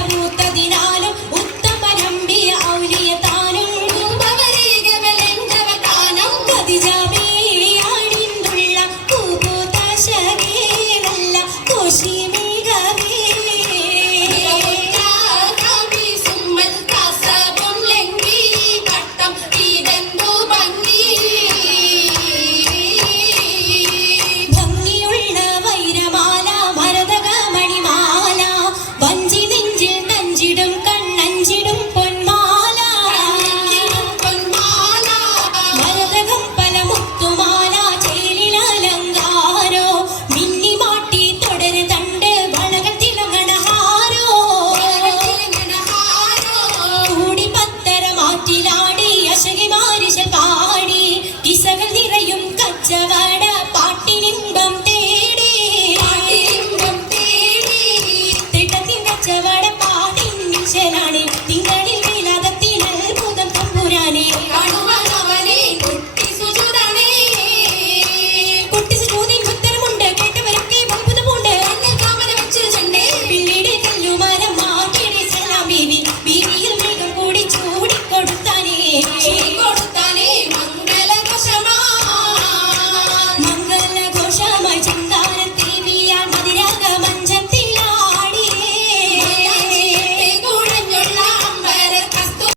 പൂത്തതിനാലും